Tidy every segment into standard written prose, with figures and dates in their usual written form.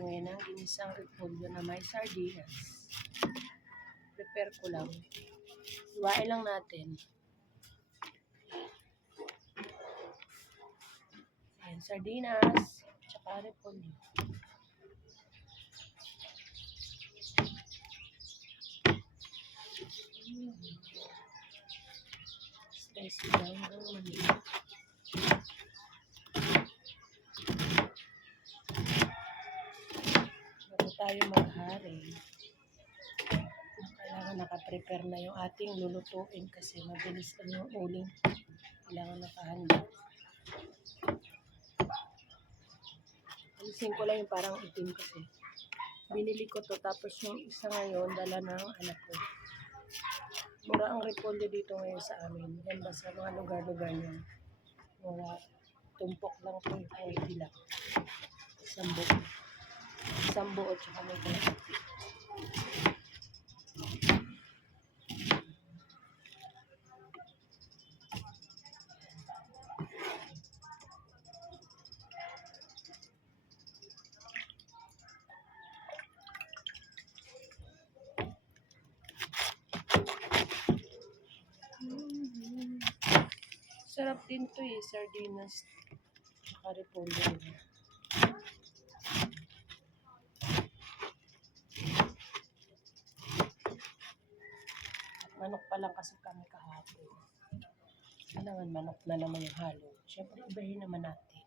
tayo ngayon ng ginisang repolyo na may sardinas. Prepare ko lang. Iwain lang natin. Ayan, sardinas, tsaka repolyo. Spicy lang ng maliit. Bago tayo maghari, kailangan nakaprepare na yung ating lulutuin kasi mabilis lang yung uling. Kailangan nakahanda. Alisin ko lang yung parang itim kasi. Binili ko to tapos yung isa ngayon dala ng anak ko. Mura ang repolyo dito ngayon sa amin. Yan ba sa mga lugar-lugar niya. Mura. Tumpok lang ito yung 40 lang. Isang buo tsaka may kalahati. Sarap din to eh, sardinas tsaka repolyo. Manok pa lang kasi kami kahapon. Kailangan manok na naman yung halo. Siyempre, ibahin naman natin.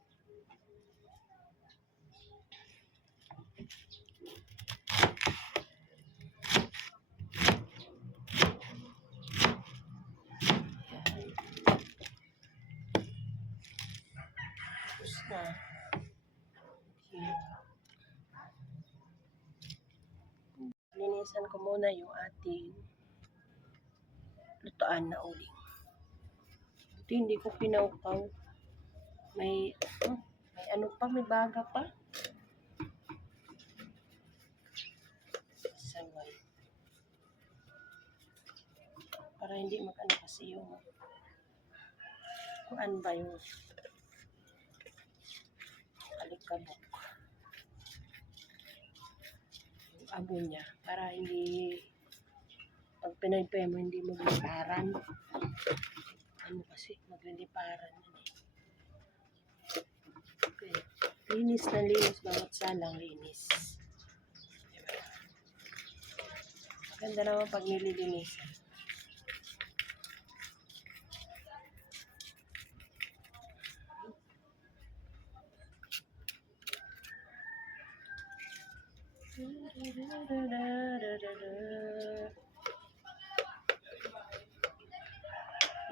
Tapos na. Linisan ko muna yung ating lutoan na uling. Ito hindi ko pinaupaw. May ano pa, may baga pa. Saway. Para hindi mag-ano kasi yung kuan ba yung alikabok. Yung abo niya. Para hindi pag pinaypay mo hindi magliliparan. Ano kasi magliliparan yun eh. Okay. Linis na linis. Bawat salang linis. Diba? Maganda naman pag nililinisan.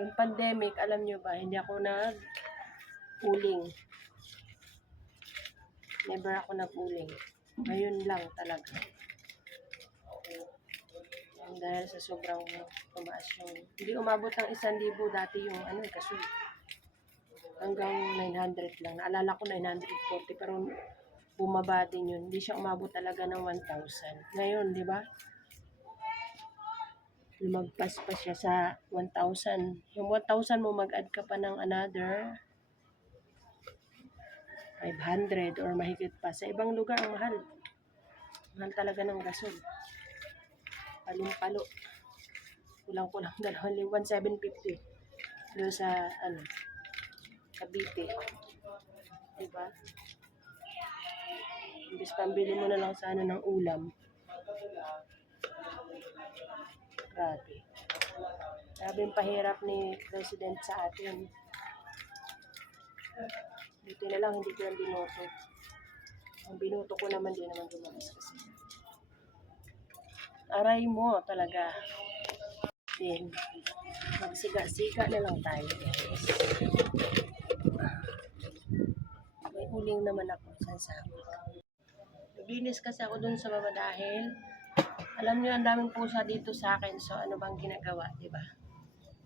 Yung pandemic, alam nyo ba, hindi ako nag-uling. Never ako nag-uling. Ngayon lang talaga. Dahil sa sobrang tumaas yung, hindi umabot ng 1,000 dati yung kasi hanggang 900 lang. Naalala ko 940 pero bumaba din yun. Hindi siya umabot talaga ng 1,000. Ngayon, di ba? Lumagpas pa siya sa 1,000. Yung 1,000 mo, mag-add ka pa ng another 500 or mahigit pa. Sa ibang lugar, ang mahal. Mahal talaga ng gasol. Palong-palo. Kulang-kulang 1,750. Doon sa, Cavite. Diba? Imbis pambili mo na lang sana ng ulam. Grabe. Grabe yung pahirap ni President sa atin. Dito na lang, hindi ko lang binoto. Ang binoto ko naman, di naman lumabas kasi. Aray mo talaga. Then, magsiga-siga na lang tayo. May uling naman ako. Sansama. Naglinis kasi ako dun sa baba dahil alam niyo, ang daming pusa dito sa akin. So, ano bang ginagawa, di ba?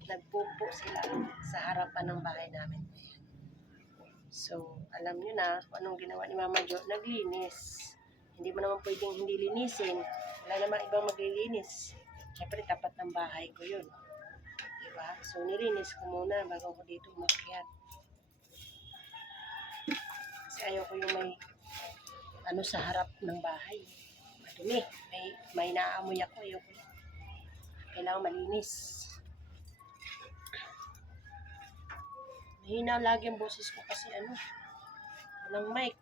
Nagpupo sila sa harapan ng bahay namin. So, alam niyo na kung anong ginawa ni Mama Jo. Naglinis. Hindi mo naman pwedeng hindi linisin. Wala naman ibang maglilinis. Siyempre, tapat ng bahay ko yun. Di ba? So, nilinis ko muna bago ko dito umakyat. Kasi ayaw ko yung may ano sa harap ng bahay. Madumi. May naamoy ako. Ayoko. Kailangan malinis. Mahina lagi ang boses ko kasi walang mic.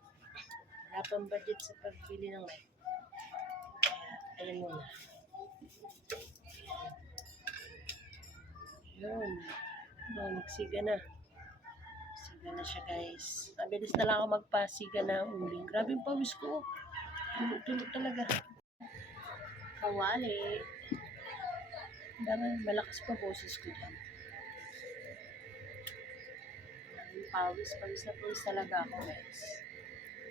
Wala pang budget sa pagbili ng mic. Kaya, ayan muna. Yun. Magsiga na. Siga na siya, guys. Mabilis na lang ako magpasiga na uling. Grabe yung pawis ko. Tulog talaga. Kawali. Malakas pa boses ko dyan. Pawis na pawis talaga ako, guys.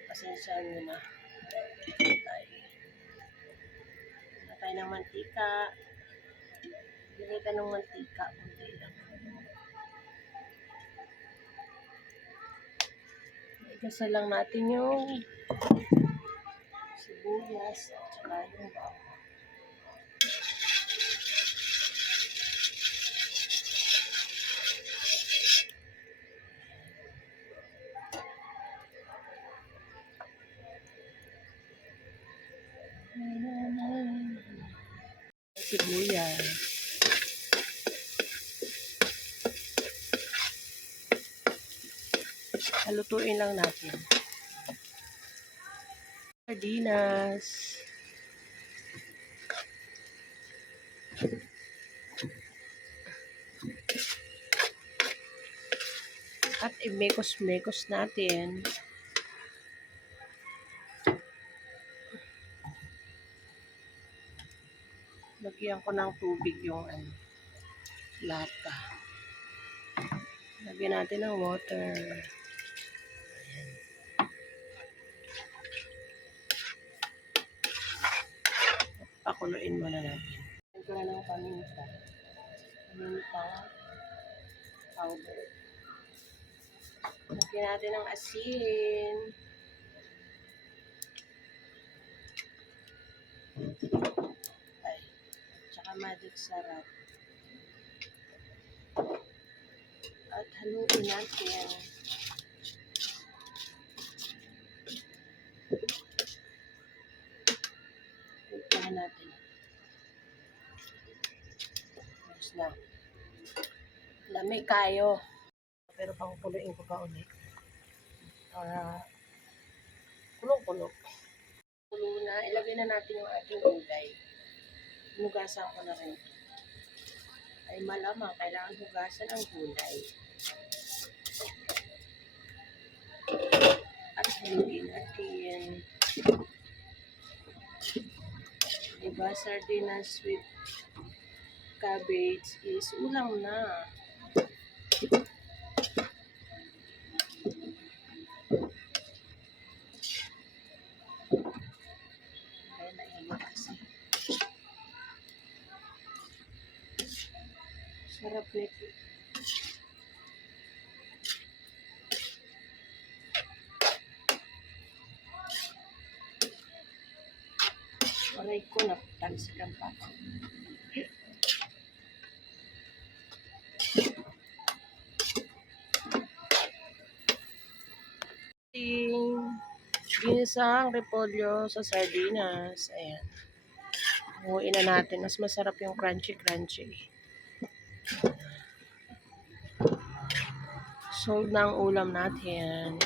Pasensyahan nyo na. Tayo ng mantika. Bigay ka ng mantika. Kunti lang. Igasa lang natin yung sibuyas at saka yung bawang. Sibuyas. Halutuin lang natin. Sardinas. At i-mekos-mekos natin. Lagyan ko ng tubig yung lata. Lagyan natin ng water. Ayan. Pakuluin muna natin. Lagyan ko na ng paminta. Paminta powder. Lagyan natin ng asin. Tsaka magic sarap. At haluin natin. Haluin natin. Tapos na. Lamig kayo. Pero pangkuluin ko pa ulit. Para kulong-kulong. Kulo na. Ilagay na natin yung ating gulay. Hugasan ko na rin. Ay malamang kailangan hugasan ang gulay. At haluin natin. Diba, sardinas with cabbage is ulam na. Kaya nainit kasi. Sarap nito. Aray ko, natalsikan pa ako. Ginisang repolyo sa sardinas. Ayan. Huwiin na natin. Mas masarap yung crunchy-crunchy. Sold na ang ulam natin.